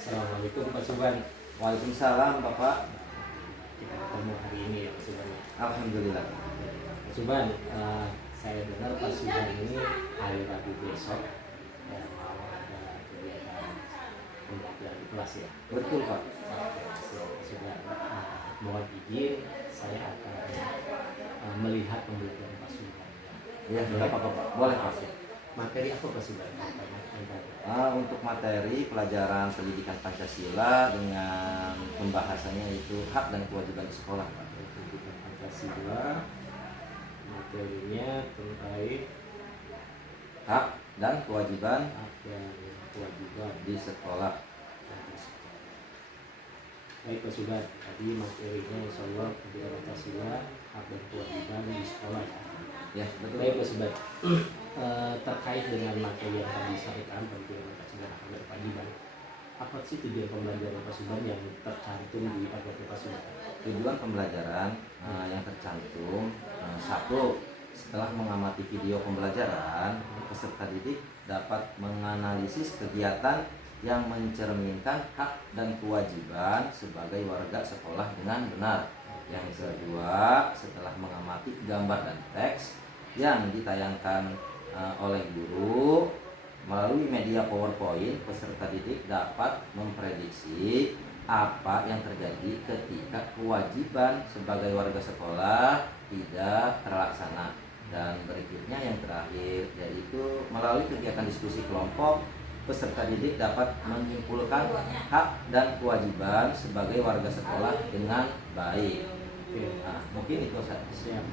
Assalamualaikum Pak Suban. Waalaikumsalam Bapak. Kita ketemu hari ini ya Pak Suban. Alhamdulillah. Pak Suban, saya dengar Pak Suban ini hari Rabu besok ya, mau ada kegiatan pembelajaran di kelas ya. Betul Pak. Pak Suban, mohon izin saya akan melihat pembelajaran Pak Suban. Ya, tidak apa-apa Pak. Boleh Pak. Materi apa Pak Suban? Untuk materi pelajaran pendidikan Pancasila dengan pembahasannya itu hak dan kewajiban sekolah Pak. Pendidikan Pancasila, materinya terkait Hak dan kewajiban di di sekolah. Baik Pak Suban, tadi materinya insya Allah pendidikan Pancasila, hak dan kewajiban di sekolah ya. Ya, betul. Baik Pak Suban, terkait dengan materi yang tadi disampaikan pendidikan Pancasila, hak dan kewajiban, apa sih tujuan pembelajaran Pak Suban yang tercantum di paket Pak Suban? Tujuan pembelajaran yang tercantum satu, setelah mengamati video pembelajaran, peserta didik dapat menganalisis kegiatan yang mencerminkan hak dan kewajiban sebagai warga sekolah dengan benar. Yang kedua, setelah mengamati gambar dan teks yang ditayangkan oleh guru melalui media PowerPoint, peserta didik dapat memprediksi apa yang terjadi ketika kewajiban sebagai warga sekolah tidak terlaksana. Dan berikutnya yang terakhir, yaitu melalui kegiatan diskusi kelompok, peserta didik dapat menyimpulkan hak dan kewajiban sebagai warga sekolah dengan baik. Nah, mungkin itu saja. Siap.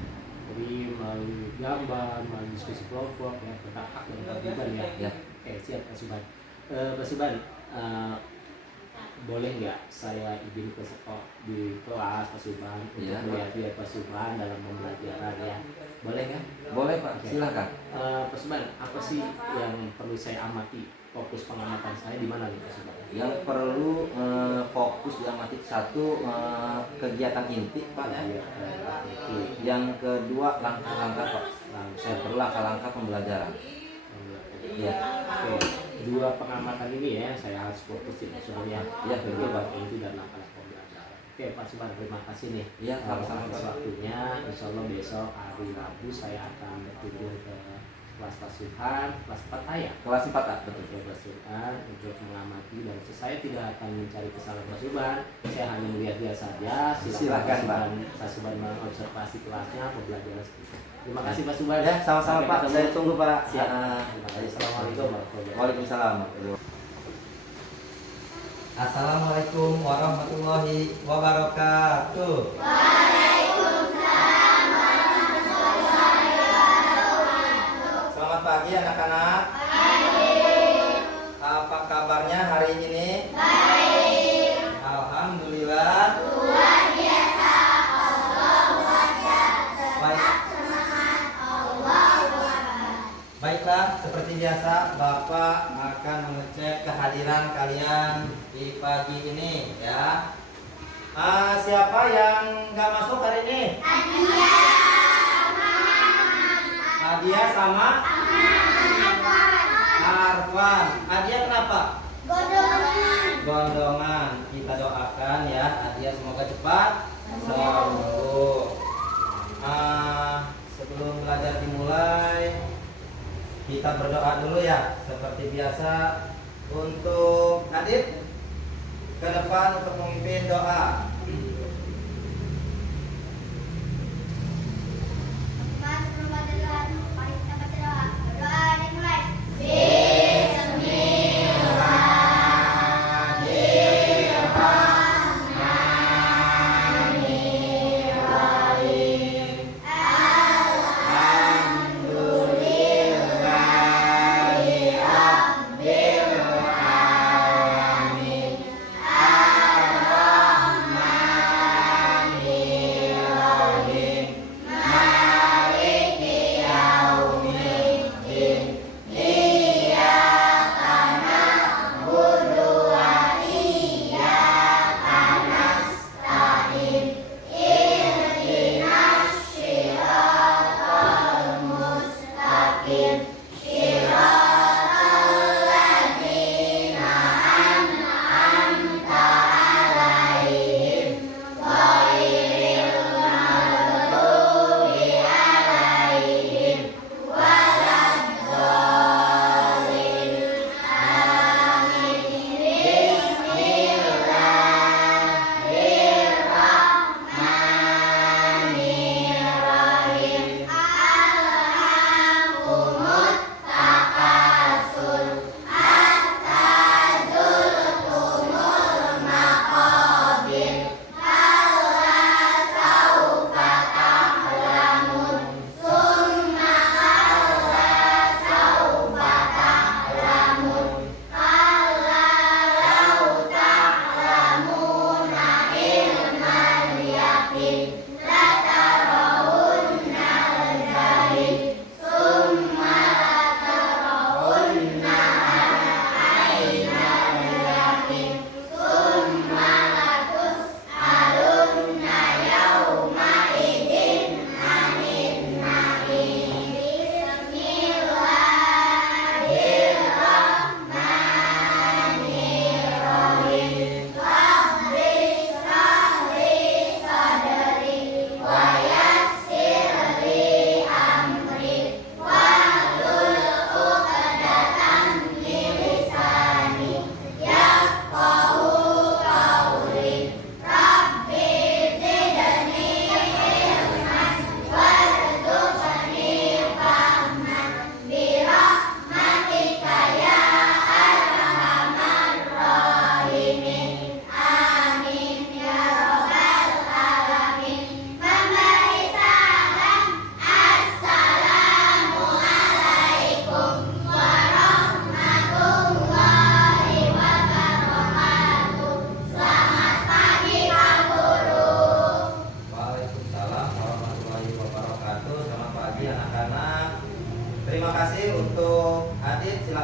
Jadi melalui gambar, melalui diskusi kelompok ya tentang hak dan kewajiban ya. Ya. Oke, siap Pak Suban. Pak Suban, boleh nggak saya izin ke sekolah di kelas Pak Suban untuk Ya. melihat Pak Suban dalam pembelajaran ya? Boleh nggak? Boleh Pak, Oke. silakan. Pak Suban, apa sih yang perlu saya amati? Fokus pengamatan saya di mana nih Pak Suban? Yang perlu fokus diamati satu, kegiatan inti Pak ya. Yang kedua, langkah-langkah Pak. Saya perlu langkah-langkah pembelajaran. Ya. Oke, dua pengamatan ini ya saya harus fokus Pak Suban ya. Ya, betul, Pak. Itu dan langkah-langkah pembelajaran. Oke Pak Suban, terima kasih nih. Iya, sama-sama, atas Pak. waktunya. Insya Allah besok hari Rabu saya akan berkunjung ke kelas pasukan, kelas 4A ya. Kelas 4A, betul. Untuk pasukan untuk mengamati dan saya tidak akan mencari kesalahan Pak Suban. Saya hanya melihat-lihat saja. Silakan, Pak. Pak Suban mengobservasi kelasnya, pembelajaran seperti itu. Terima kasih Pak Suban. Ya, sama-sama Sampai Pak. ketemu. Saya tunggu Pak. Siap. Assalamualaikum warahmatullahi wabarakatuh. Waalaikumsalam. Assalamualaikum warahmatullahi wabarakatuh. Selamat pagi anak-anak. Apa kabarnya hari ini? Baik. Alhamdulillah. Luar biasa. Baik. Baiklah, seperti biasa Bapak akan mengecek kehadiran kalian di pagi ini ya. Siapa yang nggak masuk hari ini? Adia sama Arfan. Adia kenapa? Gondongan. Kita doakan ya Adia semoga cepat sembuh. Sebelum belajar dimulai, kita berdoa dulu ya seperti biasa. Untuk Adit ke depan untuk memimpin doa.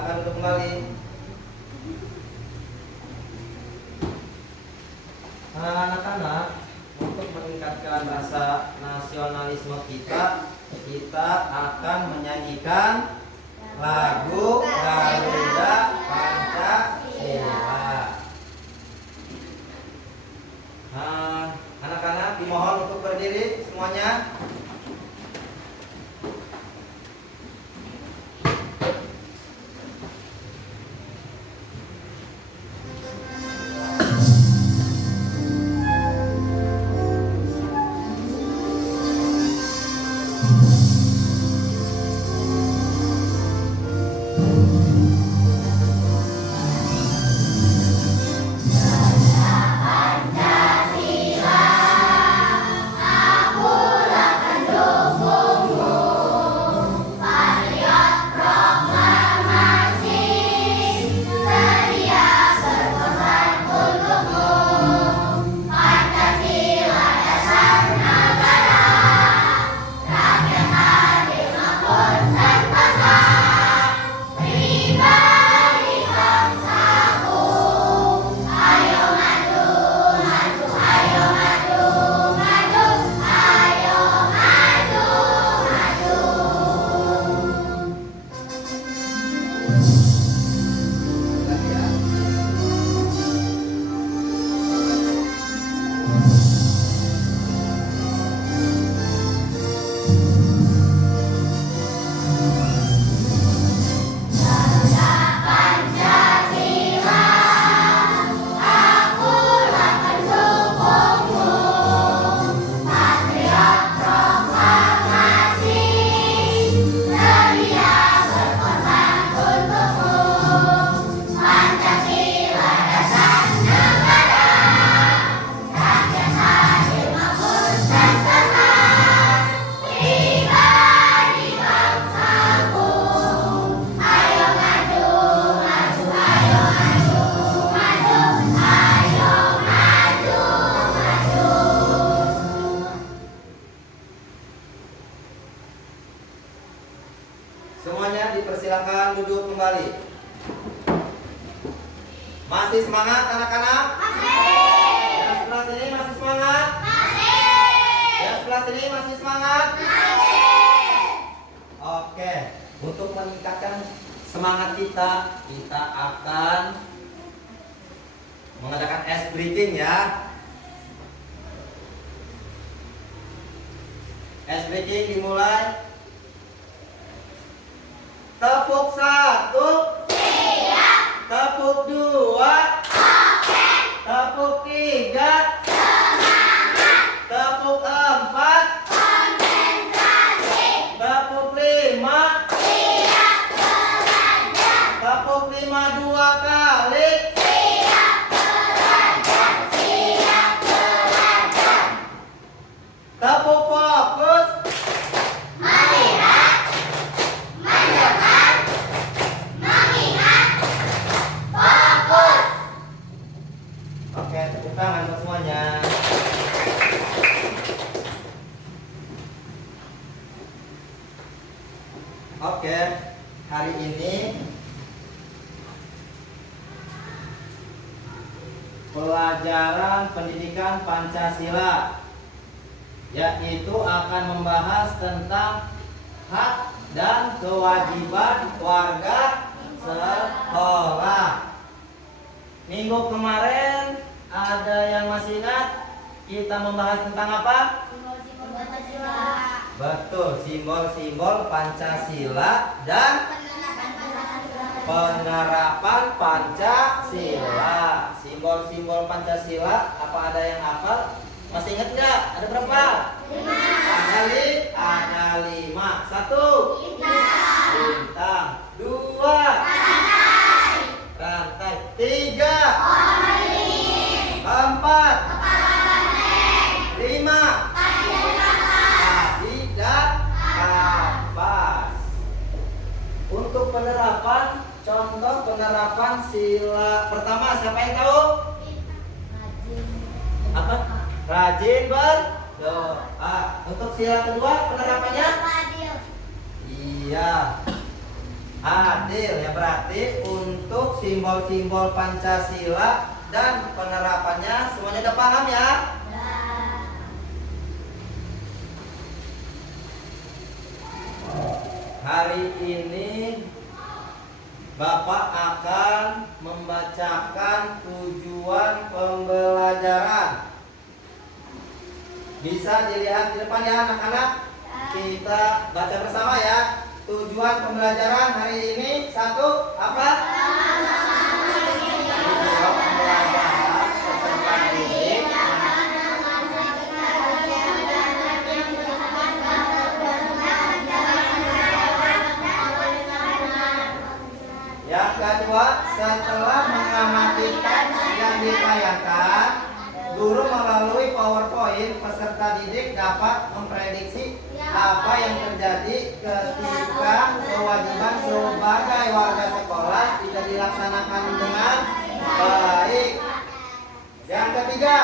Silakan duduk kembali. Anak-anak, untuk meningkatkan rasa nasionalisme kita, kita akan menyanyikan lagu Garuda Pancasila. Anak-anak dimohon untuk berdiri semuanya. Semuanya dipersilakan duduk kembali. Masih semangat anak-anak? Masih. Yang sebelah sini masih semangat? Masih. Yang sebelah sini masih semangat? Masih. Oke, untuk meningkatkan semangat kita, kita akan mengadakan ice breathing ya. Ice breathing dimulai. Tepuk 1, siap. Tepuk 2, oke. Tepuk 3, semangat. Tepuk 4, konsentrasi. Tepuk 5, siap belajar. Tepuk 5 2 kali, siap belajar. Siap belajar. Tepuk fokus. Melihat, mendengar, mengingat, fokus. Oke, tepuk tangan buat semuanya. Oke, hari ini pelajaran pendidikan Pancasila, yaitu akan membahas tentang hak dan kewajiban warga sekolah. Minggu kemarin ada yang masih ingat kita membahas tentang apa? Betul, simbol-simbol Pancasila dan penerapan Pancasila. Simbol-simbol Pancasila, apa ada yang hafal? Masih ingat nggak? Ada berapa? 5. Ada 5. 1. Bintang. 2. Rantai. 3. 4. 5. Tadi dan kapas. Untuk penerapan, contoh penerapan sila pertama, siapa yang tahu? Apa? Rajin berdoa. Untuk sila kedua penerapannya? Iya. adil ya, berarti untuk simbol-simbol Pancasila dan penerapannya semuanya udah paham ya? Hari ini Bapak akan membacakan tujuan pembelajaran. Bisa dilihat di depan ya anak-anak. Kita baca bersama ya. Tujuan pembelajaran hari ini satu apa? Tujuan pembelajaran peserta didik. Yang kedua, setelah mengamati teks yang ditayangkan, guru melalui PowerPoint peserta didik dapat memprediksi apa yang terjadi ketika kewajiban sebagai warga sekolah tidak dilaksanakan dengan baik. Yang ketiga,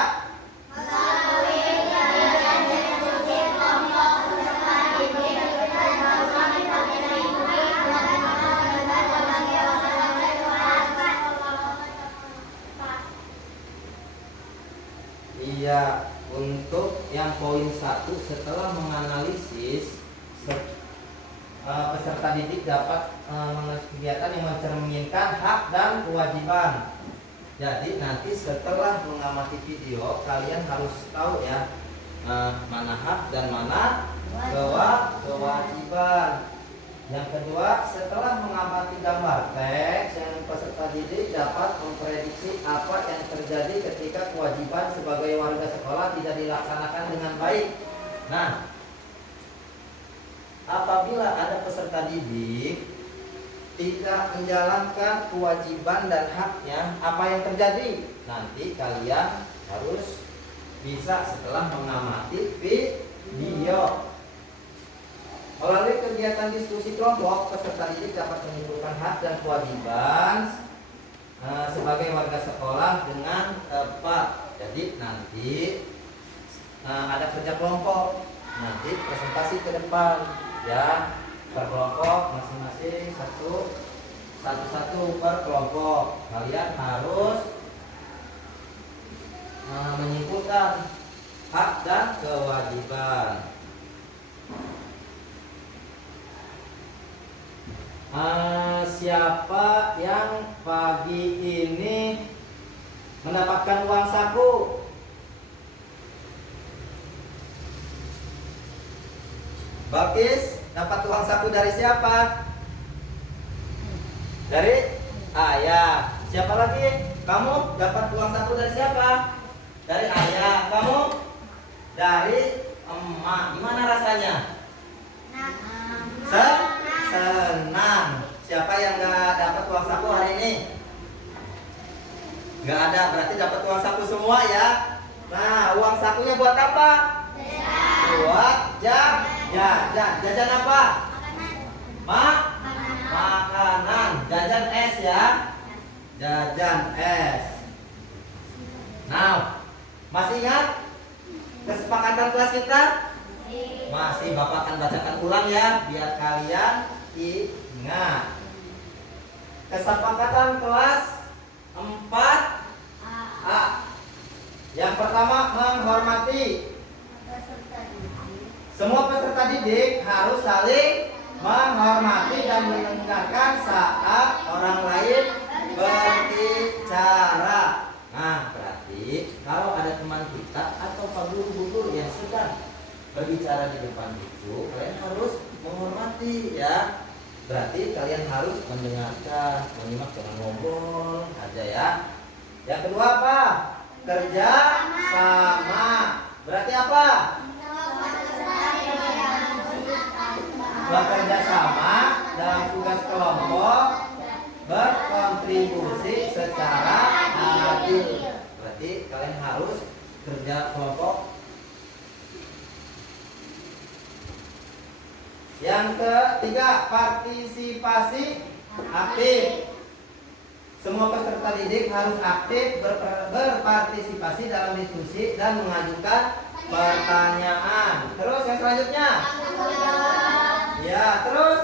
iya, untuk yang poin 1, setelah menganalisis peserta didik dapat mengenai kegiatan yang mencerminkan hak dan kewajiban. Jadi nanti setelah mengamati video kalian harus tahu ya mana hak dan mana kewajiban. Yang kedua, setelah mengamati gambar teks yang peserta didik dapat memprediksi apa yang terjadi ketika kewajiban sebagai warga sekolah tidak dilaksanakan dengan baik. Nah, apabila ada peserta didik tidak menjalankan kewajiban dan haknya, apa yang terjadi? Nanti kalian harus bisa setelah mengamati video. Melalui kegiatan diskusi kelompok, peserta didik dapat menyimpulkan hak dan kewajiban sebagai warga sekolah dengan tepat. Jadi nanti ada kerja kelompok, nanti presentasi ke depan ya, per kelompok masing-masing satu per kelompok. Kalian harus menyimpulkan hak dan kewajiban. Siapa yang pagi ini mendapatkan uang saku? Bakis dapat uang saku dari siapa? Dari ayah. Siapa lagi? Kamu dapat uang saku dari siapa? Dari ayah. Kamu? Dari emak. Gimana rasanya? Senang. Siapa yang gak dapat uang saku hari ini? Gak ada, berarti dapat uang saku semua ya. Nah, uang sakunya buat apa? Buat jajan. Jajan apa? Makanan. Jajan es ya. Jajan es. Nah, masih ingat kesepakatan kelas kita? Masih, Bapak akan bacakan ulang ya, biar kalian ingat. Kesepakatan kelas 4A. Yang pertama, menghormati. Semua peserta didik harus saling menghormati dan mendengarkan saat orang lain berbicara. Nah, berarti kalau ada teman kita atau guru-guru yang sedang berbicara di depan itu, kalian harus menghormati ya. Berarti kalian harus mendengarkan, menyimak, jangan ngobrol aja ya. Yang kedua apa? Kerja sama. Berarti apa? Bekerja sama dalam tugas kelompok, berkontribusi secara adil. Berarti kalian harus kerja kelompok. Yang ketiga, partisipasi aktif. Semua peserta didik harus aktif berpartisipasi dalam diskusi dan mengajukan pertanyaan. Terus yang selanjutnya? Ya, terus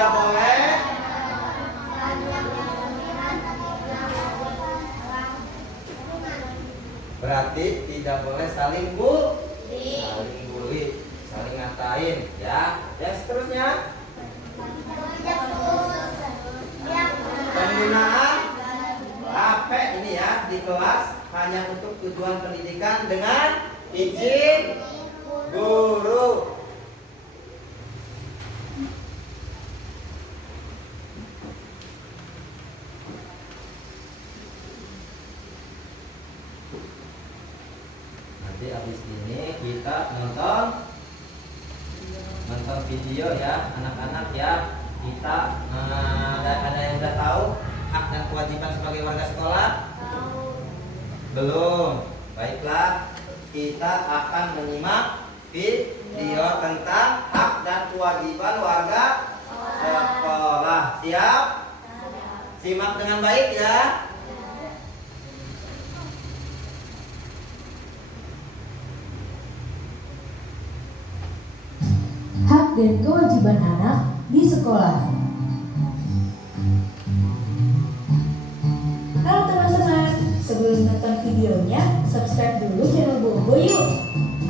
tidak boleh berarti tidak boleh saling bully, saling ngatain ya. Yang seterusnya penggunaan HP ini ya di kelas hanya untuk tujuan pendidikan dengan izin guru. Nanti habis ini kita nonton video ya anak-anak ya. Kita ada yang udah tahu hak dan kewajiban sebagai warga sekolah? Belum. Baiklah, kita akan menyimak video tentang hak dan kewajiban warga sekolah. Siap? Simak dengan baik ya. Hak dan kewajiban anak di sekolah. Halo teman-teman, sebelum nonton videonya, subscribe dulu channel Bobo yuk.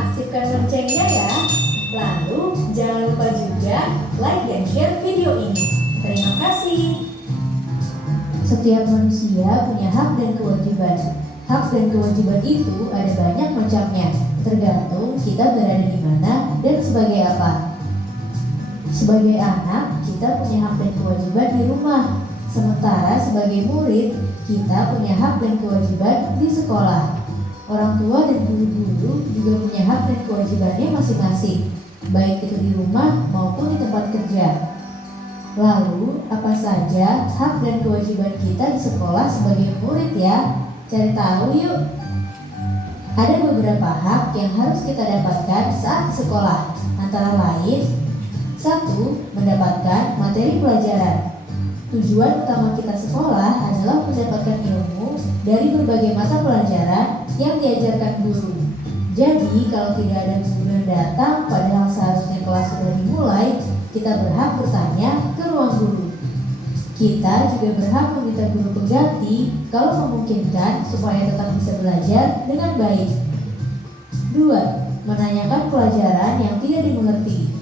Aktifkan loncengnya ya. Lalu jangan lupa juga like dan share video ini. Terima kasih. Setiap manusia punya hak dan kewajiban. Hak dan kewajiban itu ada banyak macamnya, tergantung kita berada di mana dan sebagai apa. Sebagai anak, kita punya hak dan kewajiban di rumah. Sementara sebagai murid, kita punya hak dan kewajiban di sekolah. Orang tua dan guru-guru juga punya hak dan kewajibannya masing-masing, baik itu di rumah maupun di tempat kerja. Lalu, apa saja hak dan kewajiban kita di sekolah sebagai murid ya? Cari tahu yuk. Ada beberapa hak yang harus kita dapatkan saat di sekolah, antara lain: 1. Mendapatkan materi pelajaran. Tujuan utama kita sekolah adalah mendapatkan ilmu dari berbagai mata pelajaran yang diajarkan guru. Jadi, kalau tidak ada guru yang datang padahal seharusnya kelas sudah dimulai, kita berhak bertanya ke ruang guru. Kita juga berhak meminta guru pengganti kalau memungkinkan supaya tetap bisa belajar dengan baik. 2. Menanyakan pelajaran yang tidak dimengerti.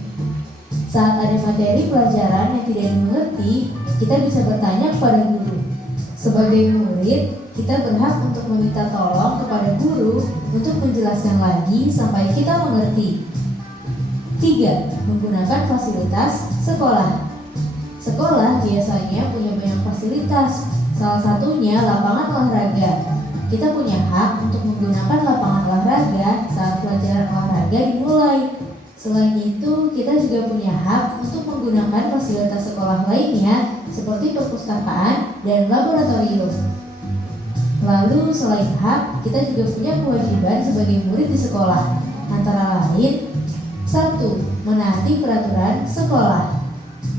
Saat ada materi pelajaran yang tidak dimengerti, kita bisa bertanya kepada guru. Sebagai murid, kita berhak untuk meminta tolong kepada guru untuk menjelaskan lagi sampai kita mengerti. 3. Menggunakan fasilitas sekolah. Sekolah biasanya punya banyak fasilitas, salah satunya lapangan olahraga. Kita punya hak untuk menggunakan lapangan olahraga saat pelajaran olahraga dimulai. Selain itu, kita juga punya hak untuk menggunakan fasilitas sekolah lainnya seperti perpustakaan dan laboratorium. Lalu selain hak, kita juga punya kewajiban sebagai murid di sekolah, antara lain: 1. Menaati peraturan sekolah.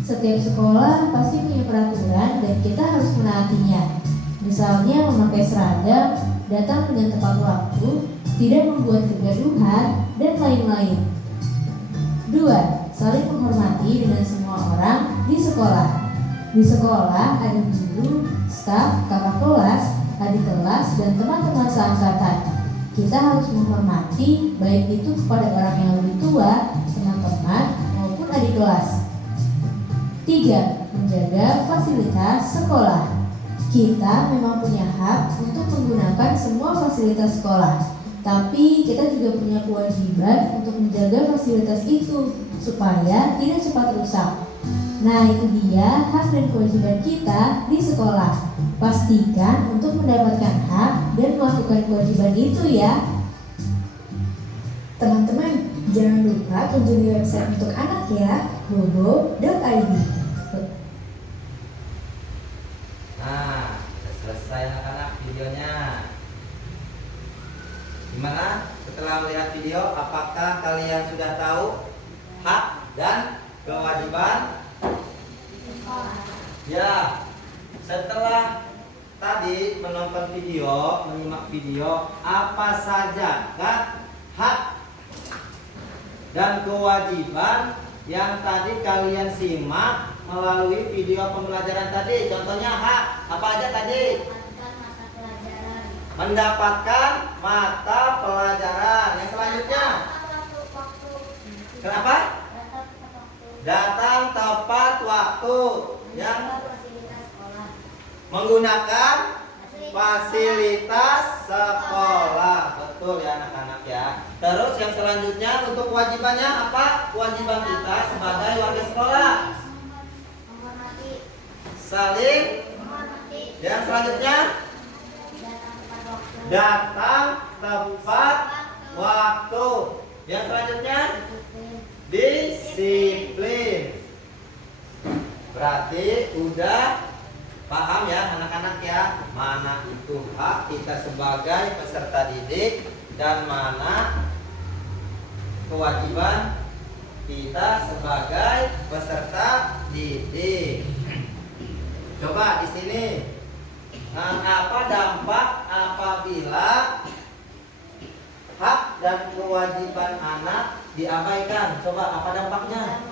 Setiap sekolah pasti punya peraturan dan kita harus menaatinya. Misalnya memakai seragam, datang dengan tepat waktu, tidak membuat kegaduhan, dan lain-lain. 2. Saling menghormati dengan semua orang di sekolah. Di sekolah ada guru, staf, kakak kelas, adik kelas, dan teman-teman seangkatan. Kita harus menghormati baik itu kepada orang yang lebih tua, teman-teman, maupun adik kelas. 3. Menjaga fasilitas sekolah. Kita memang punya hak untuk menggunakan semua fasilitas sekolah, tapi kita juga punya kewajiban untuk menjaga fasilitas itu supaya tidak cepat rusak. Nah, itu dia hak dan kewajiban kita di sekolah. Pastikan untuk mendapatkan hak dan melakukan kewajiban itu ya. Teman-teman, jangan lupa kunjungi website untuk anak ya, bobo.id. Nah, sudah selesai anak-anak videonya. Gimana setelah melihat video, apakah kalian sudah tahu hak dan kewajiban? Ya, setelah tadi menonton video, menyimak video, apa saja hak dan kewajiban yang tadi kalian simak melalui video pembelajaran tadi? Contohnya hak apa aja tadi? Mendapatkan mata pelajaran. Yang selanjutnya? Kenapa? Datang tepat waktu. Yang menggunakan fasilitas sekolah. Betul ya anak-anak ya. Terus yang selanjutnya untuk kewajibannya apa? Kewajiban kita sebagai warga sekolah saling. Yang selanjutnya datang tepat waktu. Yang selanjutnya disiplin. Berarti udah paham ya anak-anak ya, mana itu hak kita sebagai peserta didik dan mana kewajiban kita sebagai peserta didik. Coba di sini, apa dampak apabila hak dan kewajiban anak diabaikan? Coba apa dampaknya?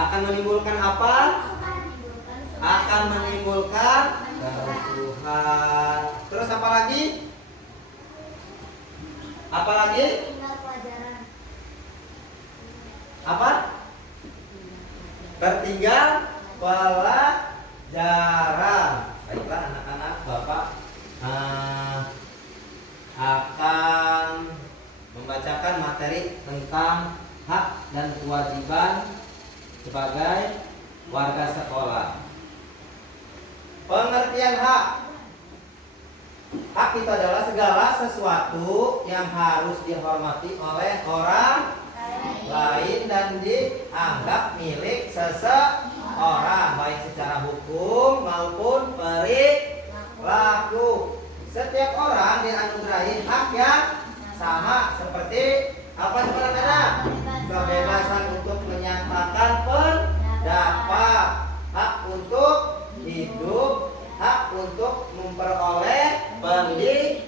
Akan menimbulkan apa? Akan menimbulkan kerusuhan. Terus apa lagi? Apa lagi? Apa? Tertinggal pelajaran. Baiklah anak-anak, Bapak akan membacakan materi tentang hak dan kewajiban sebagai warga sekolah. Pengertian hak. Hak itu adalah segala sesuatu yang harus dihormati oleh orang lain dan dianggap milik seseorang, baik secara hukum maupun perilaku. Setiap orang dianugerahi hak yang sama seperti apa anak-anak? Kebebasan untuk menyatakan pendapat, hak untuk hidup, hak untuk memperoleh pendidikan.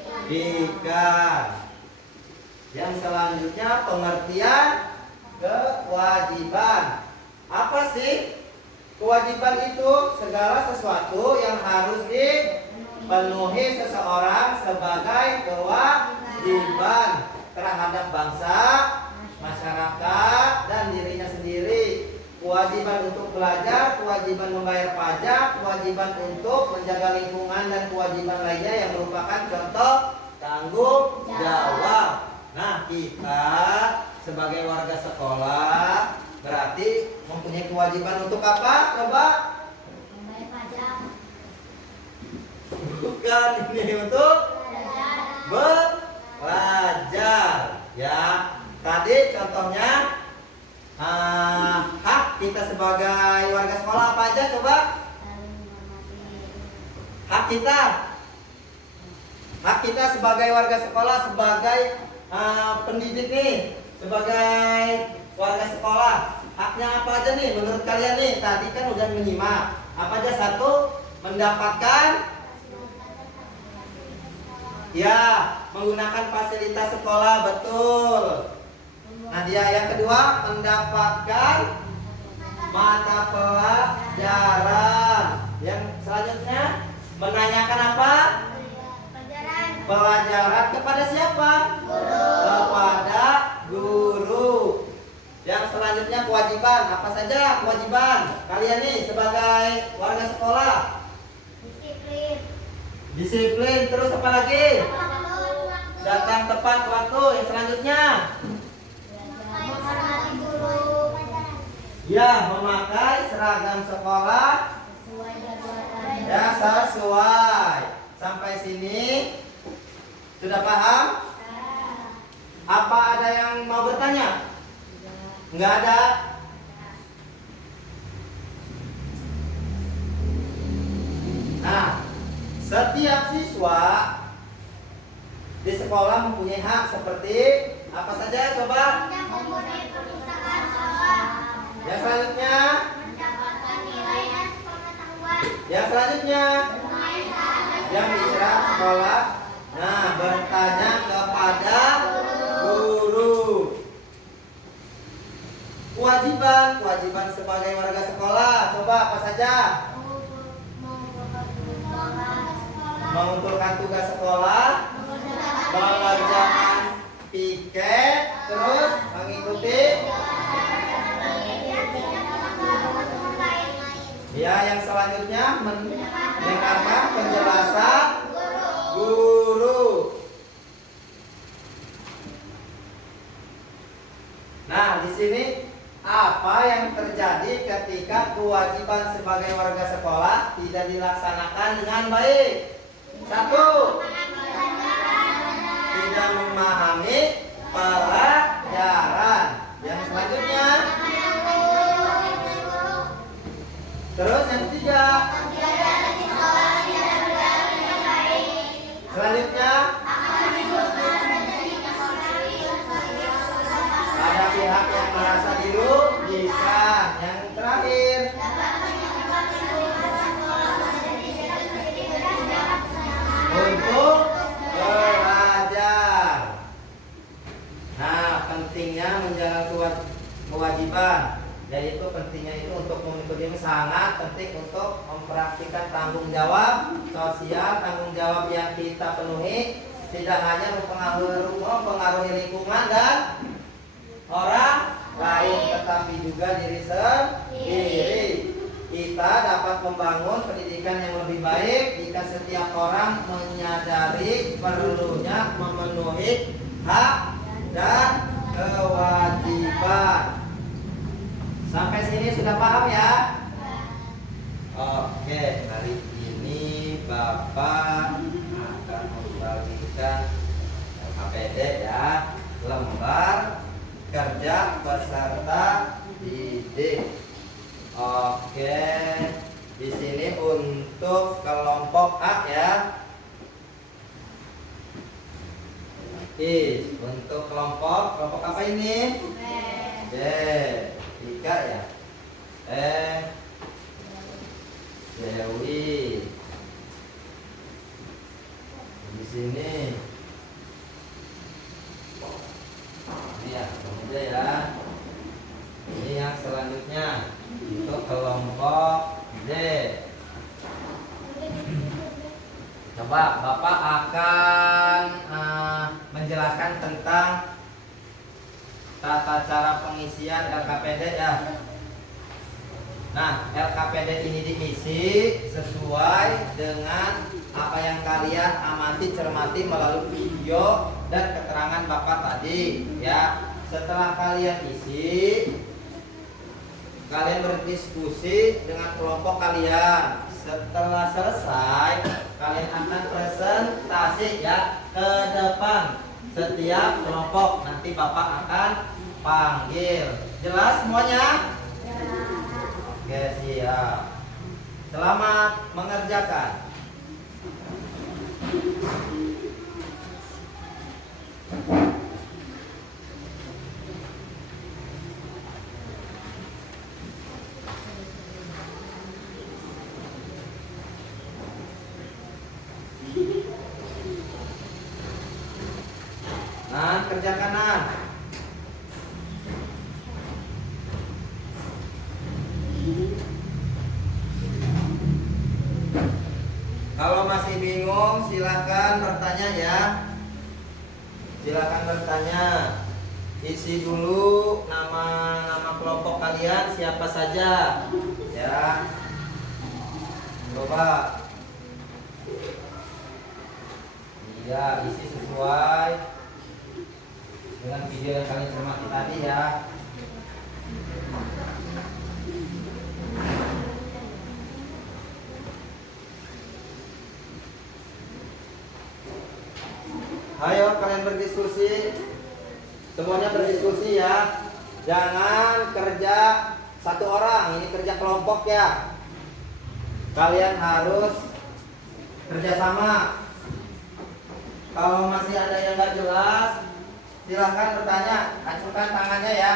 Yang selanjutnya pengertian kewajiban. Apa sih kewajiban itu? Segala sesuatu yang harus dipenuhi seseorang sebagai kewajiban terhadap bangsa, masyarakat, dan dirinya sendiri. Kewajiban untuk belajar, kewajiban membayar pajak, kewajiban untuk menjaga lingkungan, dan kewajiban lainnya yang merupakan contoh tanggung jawab. Nah, kita sebagai warga sekolah berarti mempunyai kewajiban untuk apa? Coba? Membayar pajak. Bukan, ini untuk belajar. Ya, tadi contohnya hak kita sebagai warga sekolah apa aja? Coba? Hak kita sebagai warga sekolah, sebagai pendidik nih, sebagai warga sekolah, haknya apa aja nih menurut kalian nih? Tadi kan udah menyimak. Apa aja? Satu, mendapatkan ya, menggunakan fasilitas sekolah, betul. Nah, dia yang kedua, mendapatkan mata pelajaran. Yang selanjutnya, menanyakan apa? Pelajaran kepada siapa? Guru. Kepada guru. Yang selanjutnya kewajiban. Apa saja kewajiban kalian nih sebagai warga sekolah? Disiplin. Terus apa lagi? Datang tepat waktu. Yang selanjutnya? Ya, memakai seragam sekolah ya sesuai. Sampai sini sudah paham? Apa ada yang mau bertanya? Enggak ada? Nah, setiap siswa di sekolah mempunyai hak seperti apa saja? Coba. Yang selanjutnya? Yang selanjutnya? Yang istirahat sekolah. Nah, bertanya kepada guru. kewajiban sebagai warga sekolah. Coba apa saja? Mengumpulkan tugas sekolah, mengerjakan piket, terus mengikuti. Ya, yang selanjutnya mendengarkan penjelasan guru. Nah, di sini apa yang terjadi ketika kewajiban sebagai warga sekolah tidak dilaksanakan dengan baik? Satu, tidak memahami pelajaran. Yang selanjutnya, terus yang ketiga, selanjutnya ada pihak yang merasa dirugikan. Yang terakhir, untuk belajar. Nah, pentingnya menjalankan kewajiban, yaitu pentingnya itu untuk mengikuti, sangat penting untuk mempraktikkan tanggung jawab sosial, tanggung jawab yang kita penuhi tidak hanya mempengaruhi lingkungan dan orang lain, tetapi juga diri sendiri. Kita dapat membangun pendidikan yang lebih baik jika setiap orang menyadari perlunya memenuhi hak dan kewajiban. Sampai sini sudah paham ya? Oke, hari ini Bapak akan membagikan KPD ya, lembar kerja peserta didik. Oke, di sini untuk kelompok A ya. Untuk kelompok apa ini? D. 3 ya. Dewi. Di sini. Ini ya, kemudian ya. Ini yang selanjutnya untuk kelompok D. Coba Bapak akan menjelaskan tentang tata cara pengisian LKPD ya. Nah, LKPD ini diisi sesuai dengan apa yang kalian amati, cermati melalui video dan keterangan Bapak tadi ya. Setelah kalian isi, kalian berdiskusi dengan kelompok kalian. Setelah selesai, kalian akan presentasi ya ke depan setiap kelompok. Nanti Bapak akan panggil. Jelas semuanya? Oke, siap. Selamat mengerjakan. Nah, kerja kanan. Kalau masih bingung silahkan bertanya ya. Silahkan bertanya. Isi dulu nama kelompok kalian siapa saja ya. Coba. Iya, isi sesuai dengan video yang kalian cermati tadi ya. Ayo kalian berdiskusi. Semuanya berdiskusi ya. Jangan kerja satu orang, ini kerja kelompok ya. Kalian harus kerjasama. Kalau masih ada yang nggak jelas, silahkan bertanya, acungkan tangannya ya.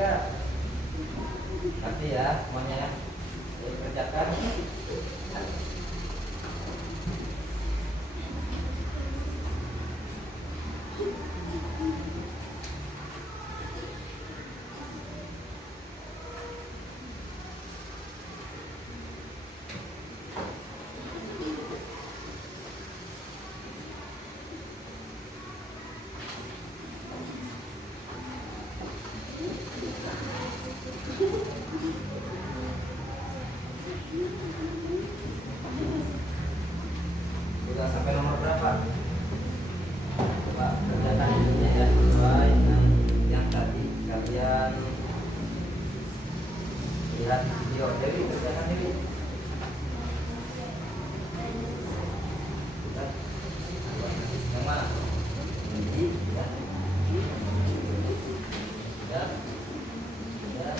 3. Tapi ya semuanya ya. Ayo kerjakan. Sudah sampai nomor berapa? Coba kerjakan ininya ya sesuai dengan yang tadi kalian lihat di video. Dewi kerjakan Dewi. Yang mana? Ini ya. Ya. Ya.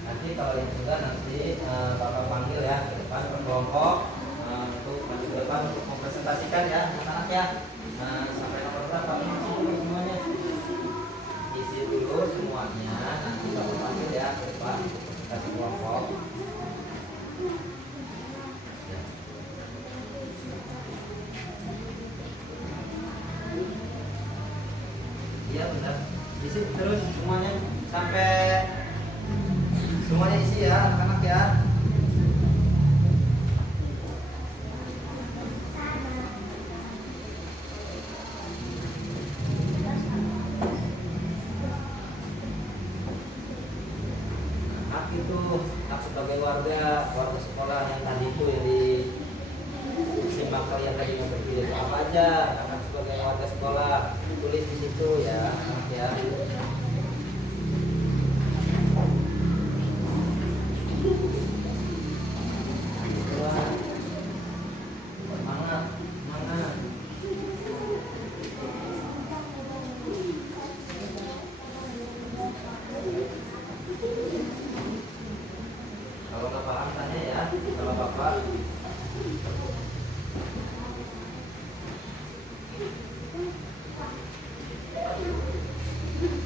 Nanti kalau ini sudah nanti Bapak panggil ya ke depan ke kelompok untuk maju ke depan untuk mempresentasikan ya anak-anak ya. Sampai nomor berapa isi dulu semuanya? Isi dulu semuanya. Nanti Bapak panggil ya ke depan untuk presentasi kelompok. Ya. Iya benar. Isi terus semuanya sampai semuanya isi ya anak-anak ya. Hak itu hak sebagai warga sekolah yang tadi itu yang disimak kalian tadi yang berpilih itu apa aja. Hak sebagai warga sekolah tulis di situ ya anak ya. Semangat, semangat. Kalau nggak paham tanya ya, kalau Bapak.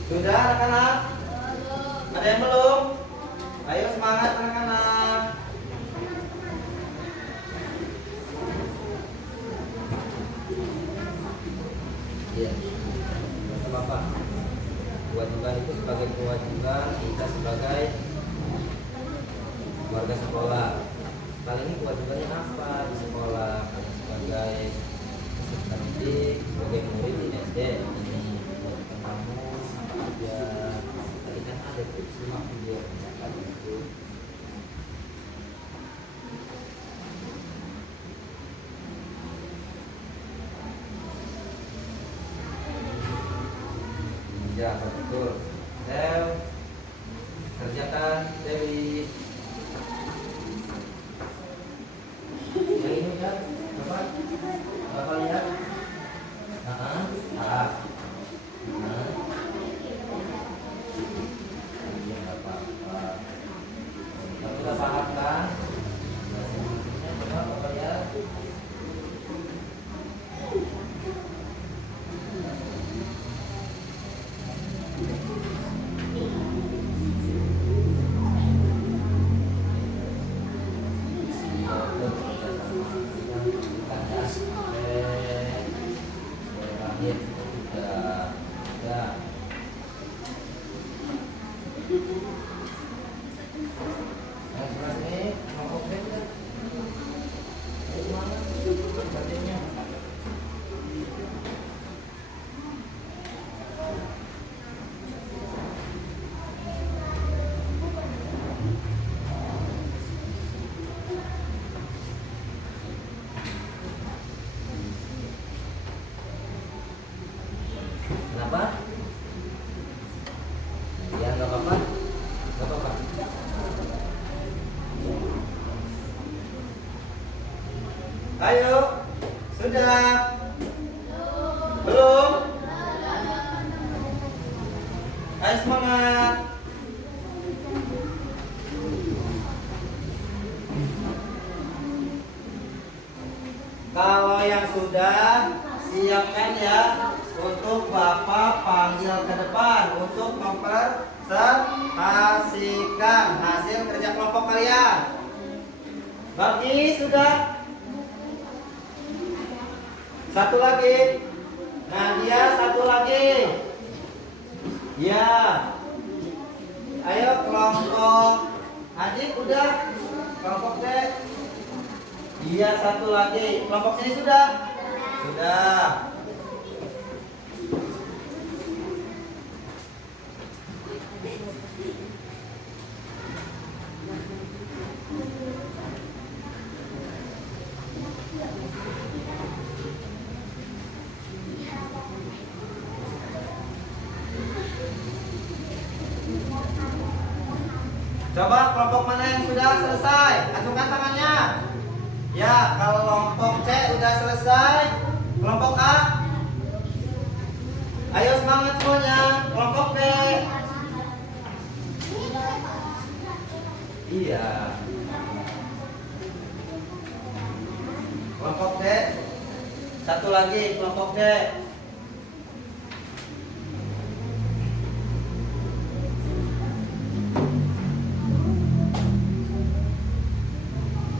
Sudah anak-anak? Ada yang belum? Ayo semangat anak-anak. Iya, kata Bapak. Kewajiban itu sebagai kewajiban kita sebagai warga sekolah. Kali ini kewajibannya apa di sekolah? Kalian sebagai peserta didik, sebagai murid di SD ini kewajiban kamu apa aja? Tadi kan ada tuh simak video tadi itu. Ya betul. Del, kerjakan Dewi. Yang ini kan, Bapak lihat. Iya nggak apa-apa. Kamu sudah paham kan? Coba Bapak lihat. Kenapa? Ya nggak apa-apa, nggak apa-apa. Ayo, sudah? Belum? Ayo semangat. Kalau yang sudah siapkan ya untuk Bapak presentasikan hasil kerja kelompok kalian. Bagi sudah. Satu lagi. Nadia satu lagi. Ya. Ayo kelompok adik udah. Kelompok D. Iya satu lagi. Kelompok sini sudah. Sudah. Coba kelompok mana yang sudah selesai? Acungkan tangannya. Ya, kalau kelompok C udah selesai. Kelompok A. Ayo semangat semuanya. Kelompok B. Iya. Kelompok D. Satu lagi kelompok D.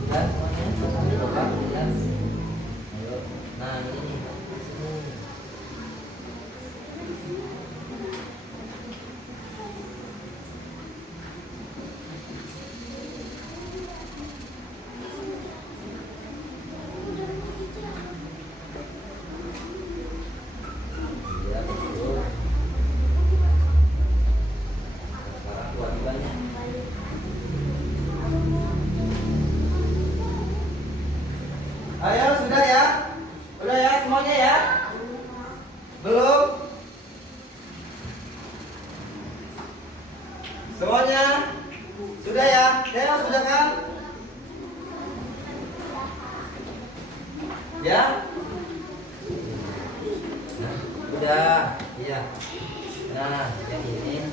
Dan semuanya coba lihat. Ayo. Nah, ini. Ya, betul. Sekarang kewajibannya. Ayo sudah ya? Udah ya semuanya ya? Belum? Semuanya? Sudah ya? Deo sudah kan? Ya? Nah, udah. Iya. Nah, yang ini.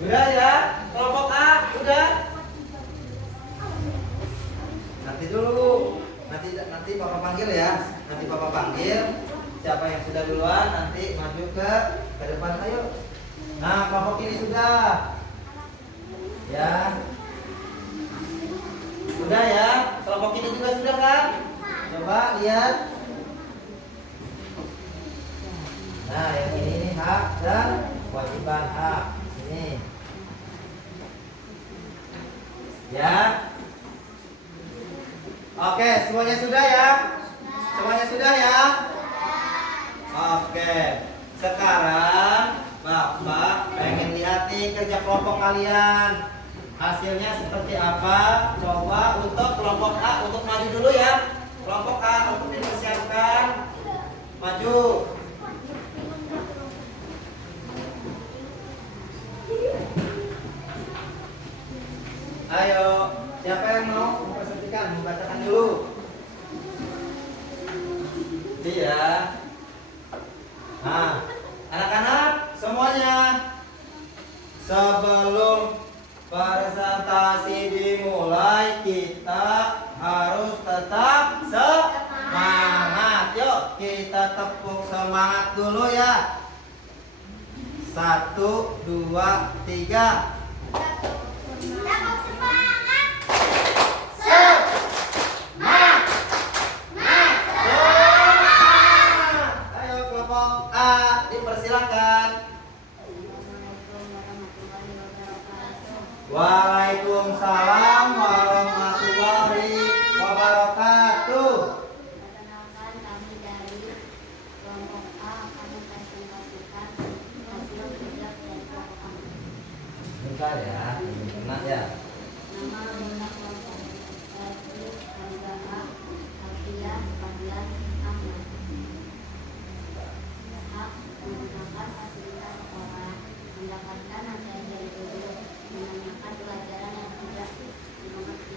Udah ya? Kelompok A udah? Nanti dulu. Nanti Papa panggil ya. Nanti Papa panggil. Siapa yang sudah duluan nanti maju ke depan ayo. Nah, kelompok ini sudah. Ya. Sudah ya? Kelompok ini juga sudah kan? Coba lihat. Nah, yang ini hak dan kewajiban hak. Ini. Ya. Oke, semuanya sudah ya? Semuanya sudah ya? Oke. Sekarang Bapak pengen lihat nih kerja kelompok kalian. Hasilnya seperti apa? Coba untuk kelompok A untuk maju dulu ya. Kelompok A untuk dipersiapkan. Maju. Ayo, siapa yang mau mempresentasikan, membacakan dulu? Iya. Nah, anak-anak semuanya, sebelum presentasi dimulai kita harus tetap semangat. Yuk, kita tepuk semangat dulu ya. 1, 2, 3. Waalaikumsalam warahmatullahi wabarakatuh. Perkenalkan, kami dari kelompok A akan mempresentasikan hasil kerja kelompok A. Bentar ya, tenang ya. Nama anggota kelompok Edris, Hamzah, Alfiah, Fadlan, Ahmad. Hak menggunakan fasilitas sekolah, mendapatkan materi dari guru, menanyakan pelajaran yang tidak dimengerti,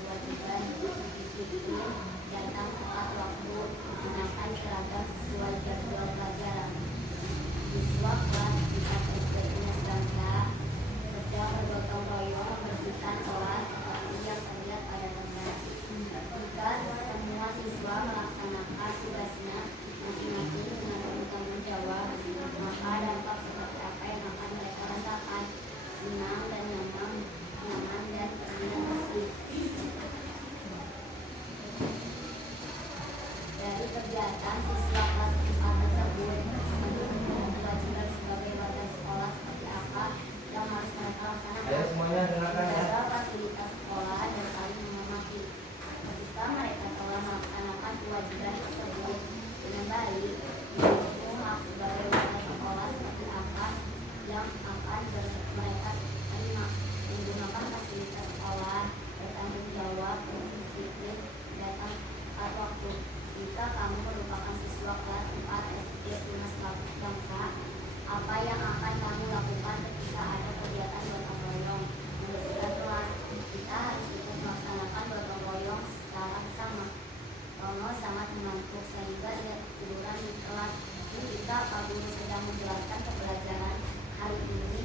kewajiban disiplin, datang tepat waktu, menggunakan seragam sesuai jadwal pelajaran. Siswa kelas 4 SD Ines Bangsa sedang bergotong royong membersihkan kelas seperti yang terlihat pada gambar. Jika semua siswa melaksanakan tugas kegiatan siswa kelas 4 tersebut. Mendukung kewajiban sebagai warga sekolah seperti apa yang harus mereka laksanakan. Ayo semuanya dengarkan ya. Menjaga fasilitas sekolah dan saling menghormati. Ketika mereka telah melaksanakan kewajiban tersebut dengan baik, mendukung hak sebagai warga sekolah seperti apa yang akan mereka terima. Menggunakan fasilitas sekolah, bertanggung jawab, disiplin, datang tepat waktu. Jika kamu merupakan siswa kelas 4 SD Tunas Bangsa, apa yang akan kamu lakukan ketika ada kegiatan gotong royong membersihkan kelas? Kita harus ikut melaksanakan gotong royong secara bersama. Rono sangat mengantuk sehingga ia tiduran di kelas. Jika Pak Guru sedang menjelaskan pembelajaran hari ini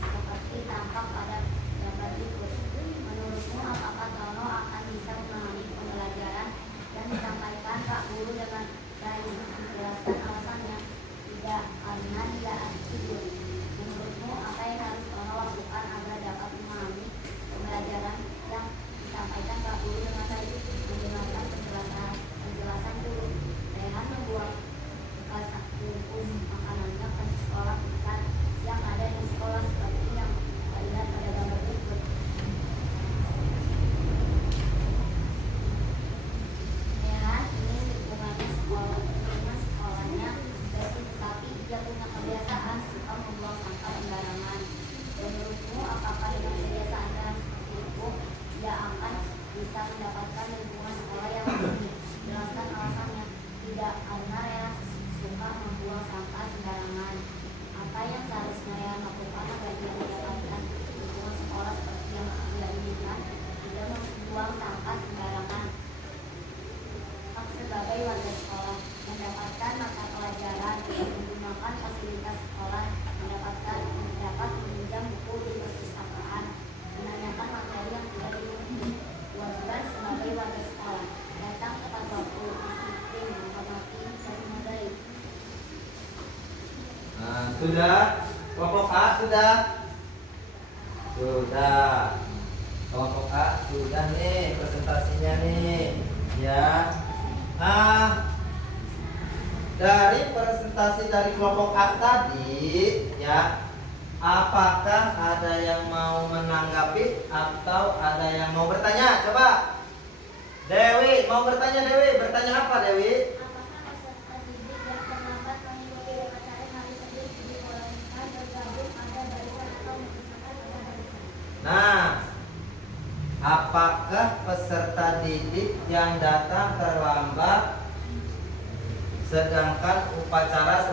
seperti tampak pada gambar berikut. Menurutmu apakah Tono akan bisa memahami pembelajaran yang disampaikan Pak Guru dengan baik? Menjelaskan alasannya. Tidak, karena dia harus tidur. Menurutmu apa yang harus Tono lakukan agar dapat memahami pembelajaran yang disampaikan Pak Guru dengan baik? Mendengarkan penjelasan guru. Rehan membuang bekas bungkus makanannya ke sekolah ikan yang ada di sekolah seperti yang terlihat pada gambar berikut. Rehan ini lingkungannya sekolahnya bersih, tetapi dia punya kebiasaan suka membuang sampah sembarangan. Menurutmu apakah dengan kebiasaan Rehan seperti itu dia akan bisa mendapatkan lingkungan sekolah yang bersih? Jelaskan alasannya. Tidak, karena Rehan suka membuang sampah sembarangan. Apa yang seharusnya Rehan lakukan agar dia mendapatkan lingkungan sekolah seperti yang dia inginkan? Tidak membuang sampah sembarangan. Hak sebagai warga sekolah, mendapatkan mata pelajaran, menggunakan fasilitas sekolah, dapat meminjam buku di perpustakaan, menanyakan materi yang tidak dimengerti. Kewajiban sebagai warga sekolah, datang tepat waktu, disiplin, menghormati, dan menghargai. Nah, sudah? Kelompok A sudah? Sudah. Kelompok A sudah nih presentasinya nih. Ya. Nah, dari presentasi dari kelompok A tadi, ya, apakah ada yang mau menanggapi atau ada yang mau bertanya? Coba. Dewi, mau bertanya Dewi? Bertanya apa Dewi? Apakah peserta didik yang terlambat mengikuti upacara hari tersebut dibolehkan bergabung pada barisan atau memisahkan pada barisan? Nah, apakah peserta didik yang datang terlambat sedangkan upacara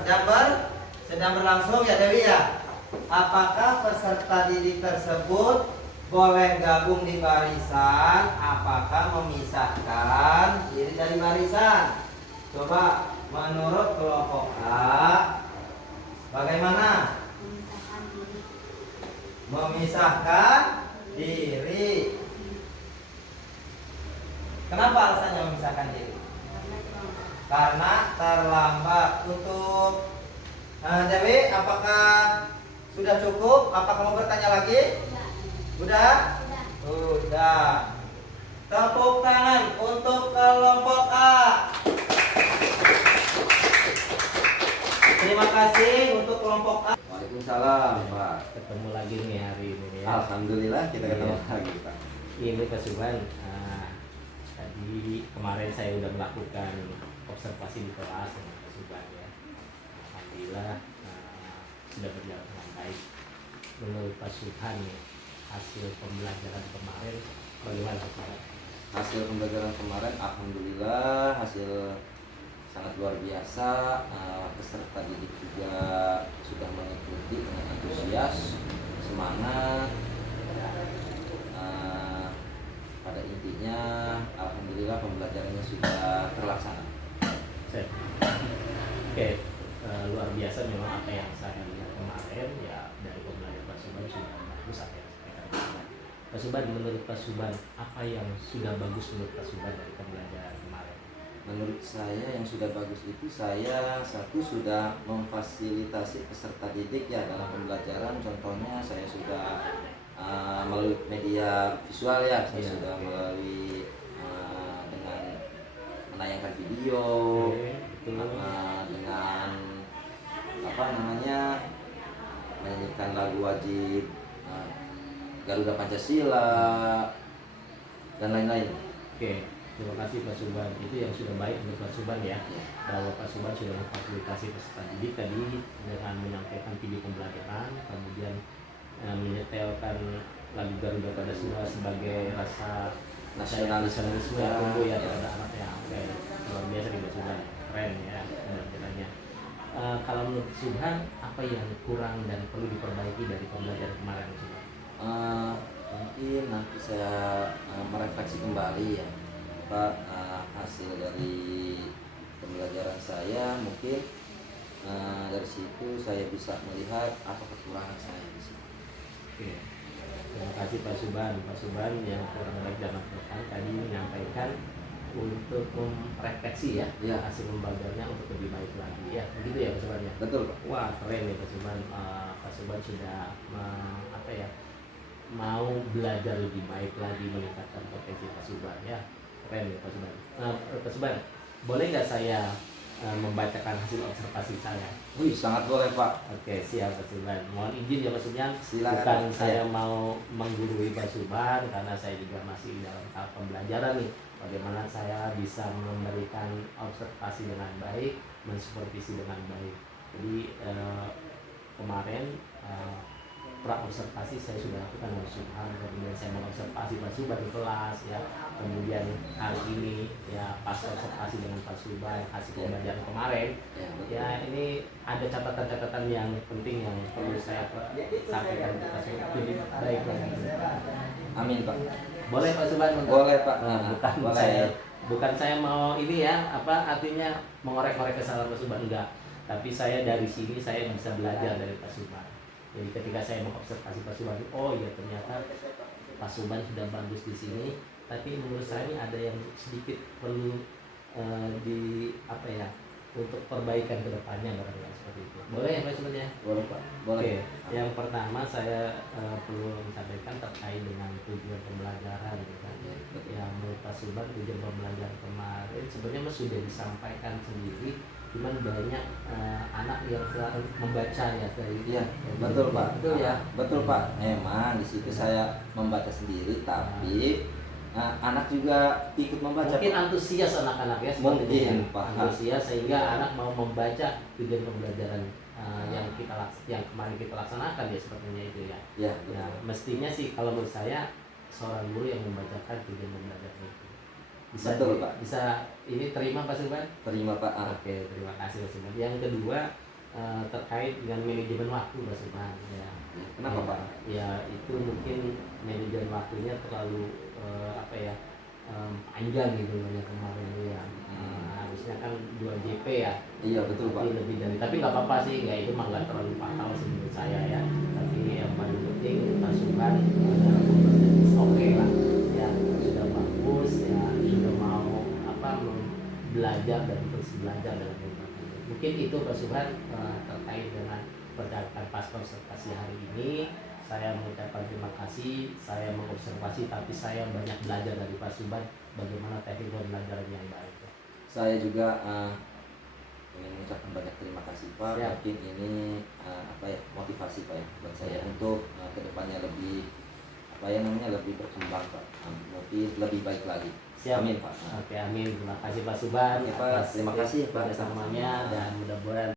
sedang berlangsung ya Dewi ya? Apakah peserta didik tersebut boleh gabung di barisan? Apakah memisahkan diri dari barisan? Coba menurut kelompok A bagaimana? Memisahkan diri. Memisahkan diri. Kenapa alasannya memisahkan diri? Karena terlambat. Karena terlambat. Untuk Dewi, apakah sudah cukup? Apakah mau bertanya lagi? Udah? Udah. Tepuk tangan untuk kelompok A. Terima kasih untuk kelompok A. Waalaikumsalam, Pak. Ketemu lagi nih hari ini ya. Alhamdulillah kita ketemu Iya. lagi, Pak. Ini Pak Subhan, tadi kemarin saya udah melakukan observasi di kelas dengan Pak Subhan ya. Alhamdulillah sudah berjalan dengan baik. Menurut Pak Subhan nih, hasil pembelajaran kemarin bagaimana Pak Subhan? Hasil pembelajaran kemarin alhamdulillah hasil sangat luar biasa. Peserta didik juga sudah mengikuti dengan antusias, semangat. Pada intinya alhamdulillah pembelajarannya sudah terlaksana. Oke, luar biasa memang apa yang saya lihat kemarin ya, dari pembelajaran Pak Subhan sudah bagus apa yang saya katakan. Pak Subhan, menurut Pak Subhan apa yang sudah bagus menurut Pak Subhan dari pembelajaran kemarin? Menurut saya yang sudah bagus itu saya satu sudah memfasilitasi peserta didik ya dalam pembelajaran. Contohnya saya sudah melalui media visual ya, saya sudah melalui dengan menayangkan video, Betul. dengan apa namanya menyanyikan lagu wajib Garuda Pancasila dan lain-lain. Oke, terima kasih Pak Suban. Itu yang sudah baik untuk Pak Suban ya. Bahwa Pak Suban sudah memfasilitasi peserta didik tadi dengan menyampaikan video pembelajaran, kemudian menyetelkan lagu Garuda Pancasila sebagai rasa nasionalisme yang tumbuh ya pada anak-anak yang luar biasa di Pak Suban. Keren ya pembelajarannya. Kalau menurut Subhan, apa yang kurang dan perlu diperbaiki dari pembelajaran kemarin Subhan? Mungkin nanti saya merefleksi kembali ya Pak, hasil dari pembelajaran saya. Mungkin dari situ saya bisa melihat apa kekurangan saya di situ. Oke. Terima kasih Pak Suban. Pak Suban yang kurang baik dan masukan tadi menyampaikan untuk merefleksi ya, hasil pembelajarannya untuk lebih baik lagi ya, begitu ya Pak Suban ya. Betul Pak. Wah keren ya Pak Suban. Pak Suban sudah mau belajar lebih baik lagi, meningkatkan potensi Pak Suban ya. Keren ya Pak Suban. Pak Suban, boleh nggak saya membacakan hasil observasi saya? Wih, sangat boleh Pak. Oke, siap Pak Suban. Mohon izin ya Pak Suban. Silakan. Bukan saya mau menggurui Pak Suban, karena saya juga masih dalam tahap pembelajaran nih. Bagaimana saya bisa memberikan observasi dengan baik, mensupervisi dengan baik. Jadi kemarin pra-observasi saya sudah lakukan dengan Subhan, kemudian saya mengobservasi Pak Suban di kelas ya, kemudian hari ini ya pas observasi dengan Pak Suban hasil pembelajaran kemarin ya, ini ada catatan-catatan yang penting yang perlu saya sampaikan ke Pak Suban lebih baik lagi. Amin Pak. Boleh Pak Suban? Boleh Pak. Bukan saya mau ini ya, artinya mengorek-ngorek kesalahan Pak Suban, enggak, tapi saya dari sini saya bisa belajar dari Pak Suban. Jadi ketika saya mengobservasi Pak Suban, oh ya ternyata Pak Suban sudah bagus di sini, tapi menurut saya ini ada yang sedikit perlu untuk perbaikan ke depannya, barangkali seperti itu. Boleh ya Pak Suban ya? Boleh Pak. Boleh. Oke. Yang pertama saya perlu sampaikan terkait dengan tujuan pembelajaran gitu kan. Ya menurut Pak Suban tujuan pembelajaran kemarin sebenarnya sudah disampaikan sendiri, cuman banyak anak yang selalu membaca ya dari. Iya, betul Pak. Betul ya. Betul Pak. Memang di situ saya membaca sendiri, tapi anak juga ikut membaca. Mungkin antusias anak-anak ya, mungkin Pak. Antusias sehingga anak mau membaca tujuan pembelajaran yang kemarin kita laksanakan ya, sepertinya itu ya. Ya, Ya, mestinya sih kalau menurut saya seorang guru yang membacakan tujuan pembelajaran itu. Betul Pak. Bisa ini terima Pak Suban? Terima Pak. Oke, terima kasih Pak Suban. Yang kedua terkait dengan manajemen waktu Pak Suban ya. Kenapa Pak? Ya itu mungkin manajemen waktunya terlalu panjang gitu ya kemarin ya. Harusnya kan 2 JP ya. Iya betul Pak. Lebih dari, tapi nggak apa-apa sih, itu mah nggak terlalu fatal sih menurut saya ya. Tapi yang paling penting Pak Suban oke lah ya, sudah bagus ya, sudah mau belajar dan terus belajar dalam kehidupan. Mungkin itu Pak Suban terkait dengan perjalanan pasca observasi hari ini. Saya mengucapkan terima kasih, saya mengobservasi tapi saya banyak belajar dari Pak Suban bagaimana teknik pembelajaran yang baik. Saya juga ingin mengucapkan banyak terima kasih Pak. Ya. Mungkin ini motivasi Pak ya buat saya untuk kedepannya lebih lebih berkembang Pak, mungkin lebih baik lagi. Siap. Amin Pak. Oke, amin. Terima kasih Pak Suban. Oke, Pak. Terima kasih Pak kerjasamanya dan mudah-mudahan